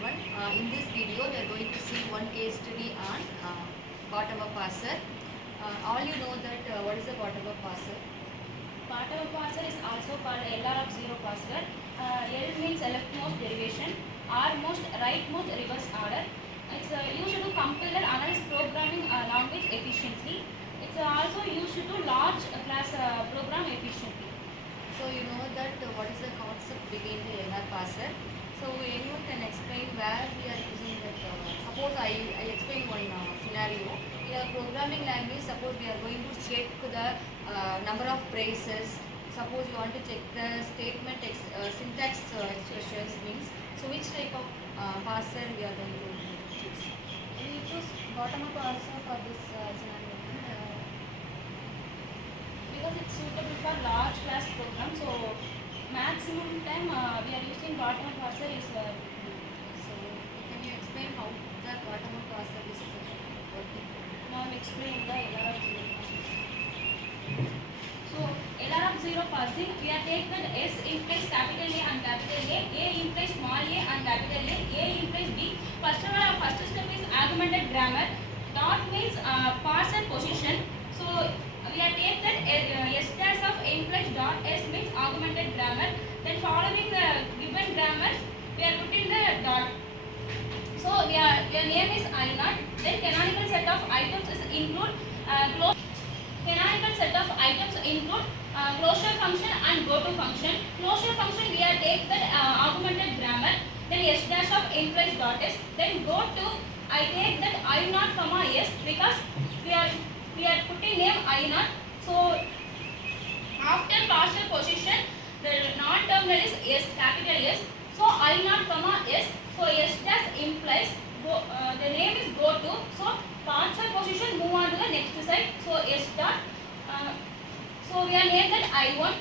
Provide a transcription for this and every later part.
everyone. In this video, we are going to see one case study on bottom-up parser. All you know that what is a bottom-up parser? Bottom-up parser is also called LR Parser. L means leftmost derivation, R most rightmost reverse order. It's used to compile and analyze programming language efficiently. It's also used to large class program efficiently. So you know that what is the concept behind the LR parser? So anyone can explain where we are using that. Suppose I explain one scenario. In a programming language, suppose we are going to check the number of braces. Suppose you want to check the statement syntax expressions means. So which type of parser we are going to choose? We choose bottom-up parser for this scenario. Because it's suitable for large class program, so maximum time we are using bottom-up parser is So can you explain how the bottom-up parser is working? now I'm explaining the LR parsing. So LR parsing, we are take that S implies capital A and capital A implies small a and capital A implies B. First of all, first step is augmented grammar. Dot means parser position. So we are take that S dash of implies dot S means augmented grammar. Then following the given grammars, we are putting the dot. So your name is I naught. Then canonical set of items is include canonical set of items include closure function and go to function. Closure function we are take that augmented grammar. Then S dash of implies dot S. Then go to I take that I naught comma S because we are putting name I naught. So after partial position, the non-terminal is S, capital S. So I naught comma S. So S dash implies go, the name is go to. So partial position move on to the next side. So S dot. So we are named that I1.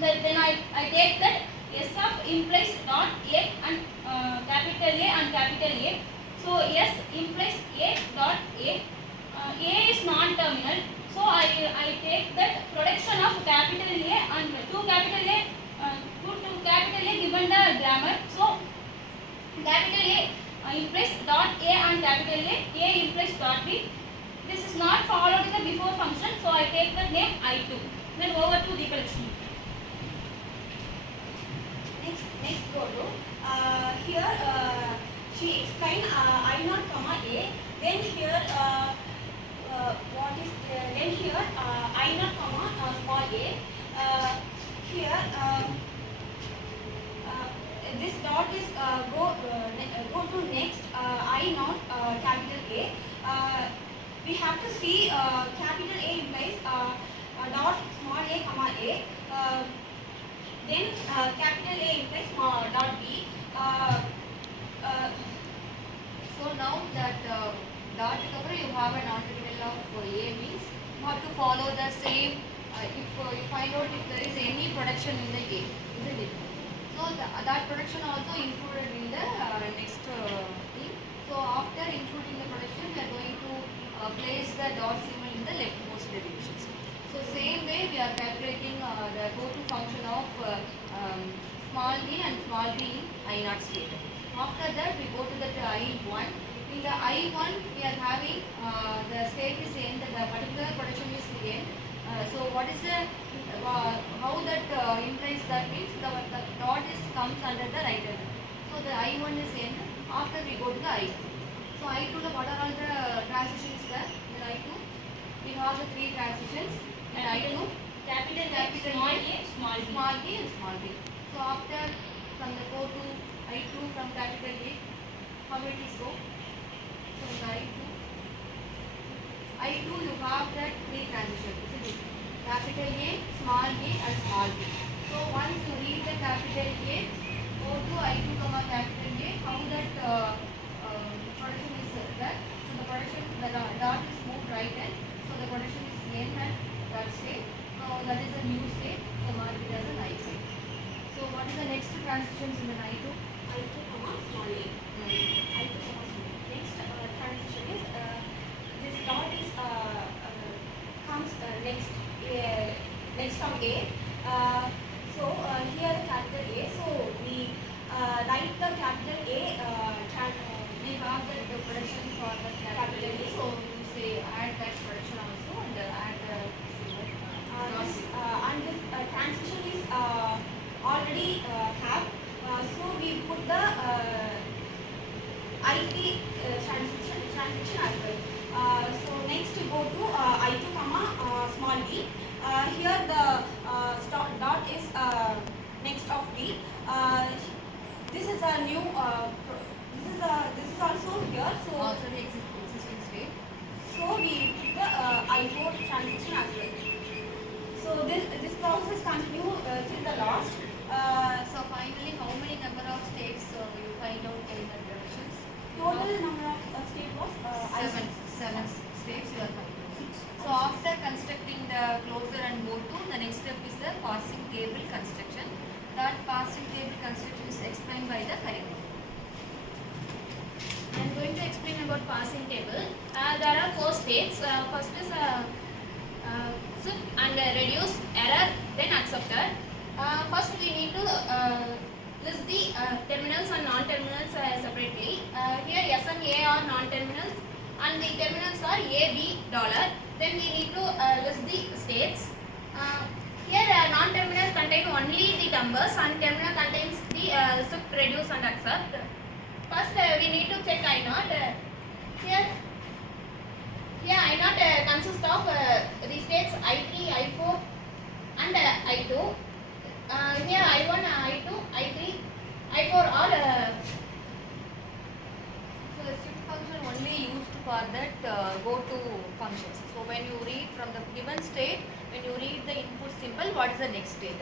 Then I take that S of implies dot A and capital A and capital A. So S implies A dot A. A is non-terminal. So I take that production of capital A and to capital A given the grammar. So capital A implies dot A and capital A implies dot B. This is not followed in the before function. So I take the name I2. Then over to the collection. Next go to here she explained I naught comma A. Then here what is then here I naught comma small a. Here this dot is go to next I naught capital A. We have to see capital A implies dot small a comma A. Then capital A implies small dot B. So now that dot cover you have an article of A means you have to follow the same if you find out if there is any production in the A, isn't it? So that production also included in the next thing. So after including the production we are going to place the dot symbol in the leftmost derivations. So same way we are calculating the go-to function of small d and small b in I naught state. After that we go to the I1. In the I1 we are having the state is end, the particular production is end. So what is the how that implies that means the dot is comes under the right hand. So the I1 is end. After we go to the I2. So I2 what are all the transitions there? In I2 we have the three transitions. And I2 Capital small a, small b. Small a and small b. So after from the go to I2 from capital A, how it is go? So in I2 you have that three transitions, isn't it? Capital A, small a and small b. So once you read the capital A, go to I2 comma capital A, how that production is there? So the production, the dot is moved right hand. So the production is n and that state. So that is a new state. So mark it as an I state. So what is the next transitions in the I2? I2 comma small a. I2 comma small a. Next transition is this dot is comes next from A. So here the capital A. So we write write the capital A. We have the production for the capital A, so you say add that production also and add the and this transition is already have. So we put the IT transition as well. So next go to I2 comma small b. Here the dot is next of b. This is a new. This is also here. So also the existing state. so we put the I4 transition as well. So this process continue till the last. So finally, how many number of states you find out in the directions? Total number of state was Seven states you are finding. So after constructing the closure and mode 2, the next step is the parsing table construction. That parsing table construction is explained by the curriculum. I am going to explain about parsing table. There are 4 states. First is shift and reduce, error, then accepted. First we need to list the terminals and non-terminals separately. Here S and A are non-terminals and the terminals are A, B, dollar. Then we need to list the states. Here non-terminals contain only the numbers and terminal contains the shift, reduce and accept. First we need to check I naught. Here I naught consists of the states I3, I4 and I2. Here I1, I2, I3, I4 are So the shift function only used for that go-to functions. So when you read from the given state, when you read the input symbol, what is the next state?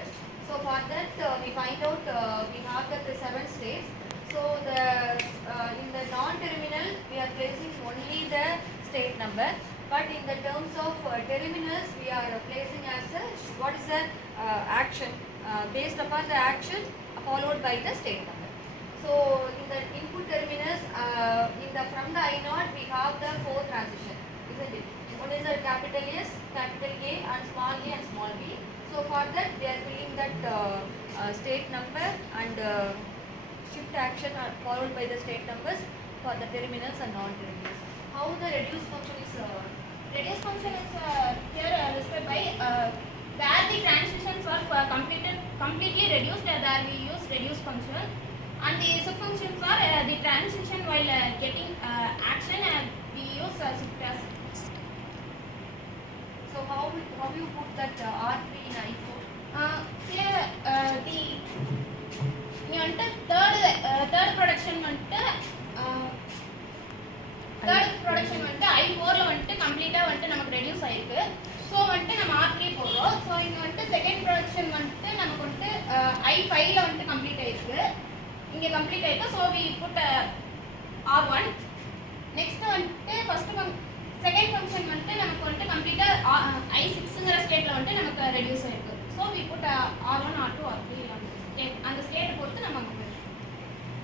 So for that we find out we have that the 7 states. So the in the non-terminal we are placing only the state number, but in the terms of terminals we are placing as a what is the action based upon the action followed by the state number. So in the input terminals in the from the I naught we have the 4 transition, isn't it? One is a capital S, capital A and small b. So for that we are filling that state number and shift action are followed by the state numbers for the terminals and non-terminals. How the reduce function is reduce function is here listed by where the transitions are completely reduced, there we use reduce function, and the shift functions are the transition while getting action, we use shift as. so how you put that R3 in I4? Here the third production வந்துட்டு third production வந்துட்டு I4ல வந்துட்டு கம்ப்ளீட்டா வந்துட்டு நமக்கு reduce ஆயிருக்கு. So வந்துட்டு நம்ம R3 போடுறோம். ஸோ இங்க வந்துட்டு செகண்ட் ப்ரொடக்ஷன் வந்துட்டு நமக்கு வந்துட்டு I5ல வந்துட்டு கம்ப்ளீட் ஆயிருக்கு. இங்க கம்ப்ளீட் ஆயிருக்கு. So we put R1. Next வந்துட்டு ஃபர்ஸ்ட் செகண்ட் ஃபங்க்ஷன் வந்துட்டு நமக்கு வந்துட்டு கம்ப்ளீட்டா I6ங்கிற ஸ்டேட்ல வந்துட்டு நமக்கு ரெடியூஸ் ஆயிருக்கு. So we put R1, R2, R3 அந்த ஸ்டேட் பொறுத்து நம்ம அங்க போயிருக்கு.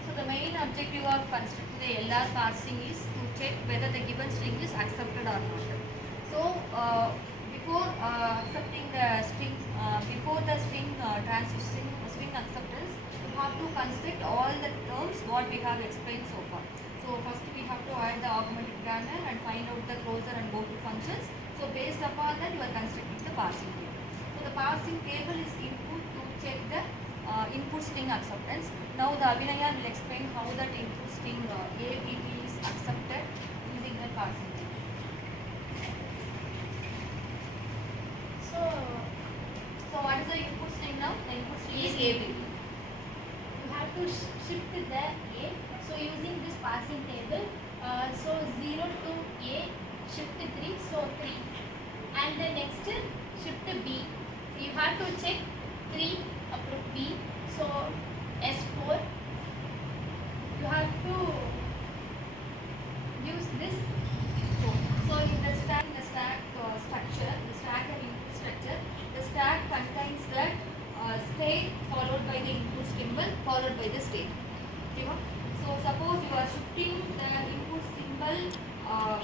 So the main objective of constructing the LR parsing is to check whether the given string is accepted or not. So before accepting the string, before the string transition, string acceptance, we have to construct all the terms what we have explained so far. So first we have to add the augmented grammar and find out the closure and go-to functions. So based upon that you are constructing the parsing table. So the parsing table is input to check the input string acceptance. Now the Abhinaya will explain how that input string ABB is accepted using the parsing table. So what is the input string now? The input string is ABB. You have to shift the A. So using this parsing table, so 0 to A, shift 3, so 3. And the next shift B. You have to check 3 up to B. So S4. You have to use this. So in the stack structure, the stack and input structure, the stack contains that state followed by the input symbol followed by the state. Okay, no? So suppose you are shifting the input symbol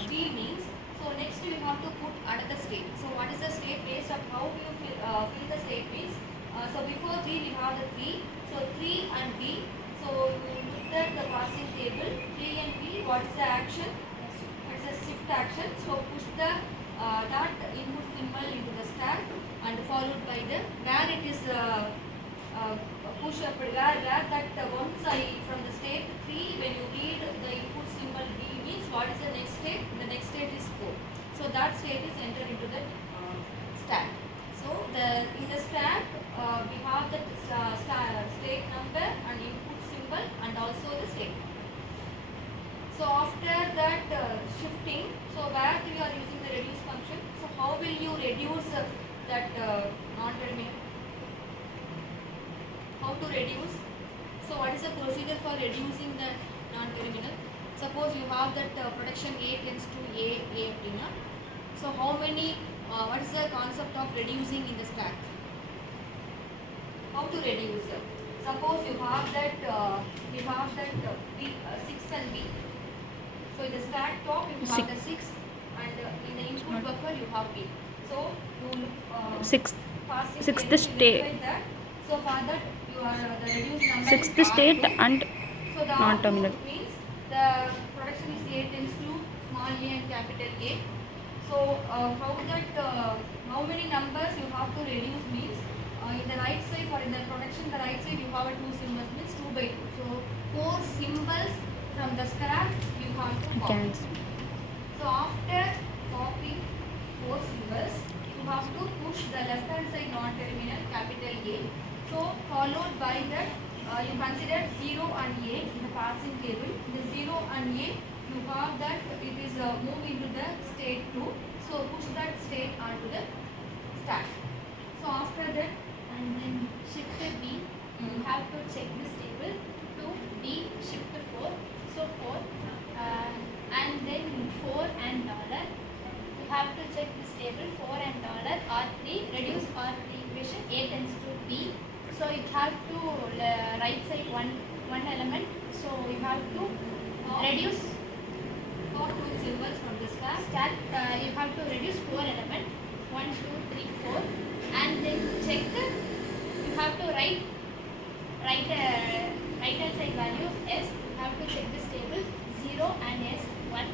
B means, so next you have to put another state. So what is the state based on how you fill the state means? So before B we have the 3, so 3 and B. So you what is the action? It's a shift action. So push the that input symbol into the stack and followed by the where it is push up where that once I from the state 3 when you read the input symbol B means what is the next state? The next state is 4. So that state is entered into the stack. So in the stack we have the state number and input symbol and also the state. So after that shifting, so where we are using the reduce function. So how will you reduce that non-terminal? How to reduce? So what is the procedure for reducing the non-terminal? Suppose you have that production A tends to A அப்படின்னா. So how many? What is the concept of reducing in the stack? How to reduce? Suppose you have that B, 6 and B. So in the stack top you have the 6 and in the input buffer you have B. So you parsing Sixth table, you state. look like that. So for that you are the reduced number Sixth is state R2. and So the non-terminal. R2 means the production is A tends to small a and capital A. So how many numbers you have to reduce means in the right side or in the production the right side you have a 2 symbols means 2 by 2. So 4 symbols from the stack you have to copy. Cancel. So after copying 4 symbols you have to push the left hand side non-terminal capital A. So followed by that you consider 0 and A in the parsing table. In the 0 and A you have that it is moved into the state 2. So push that state onto the stack. So after that And then shift B, you have to check this table to B shift 4. So 4 and then 4 and dollar. You have to check this table 4 and dollar R3 reduce R3 equation A tends to B. So you have to right side one element. So you have to reduce for 2 symbols from the stack. you have to reduce 4 element 1 2 3 4 and then check you have to write right hand side value S. You have to check this table 0 and S 1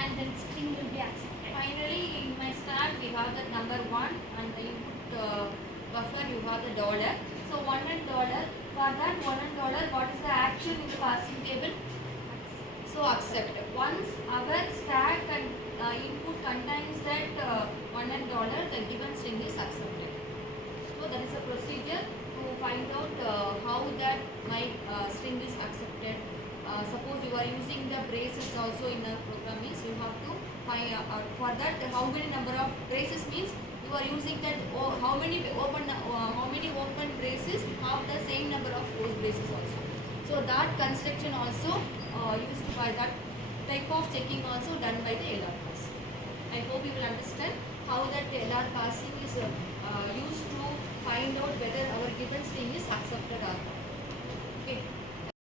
and then string will be accepted. Finally in my stack we have the number 1 and the input buffer you have the dollar. So 1 and dollar. For that 1 and dollar what is the action in the parsing table? So accept. Once our stack and input contains that 1 and dollar, the given string is accepted. So that is a procedure to find out how that my string is accepted. Suppose you are using the braces also in the program means you have to find for that how many number of braces means you are using that how many open braces have the same number of closed braces also. So that construction also used by that type of checking also done by the LR parsing. I hope you will understand how that the LR parsing is used to find out whether our given string is accepted or not. Okay.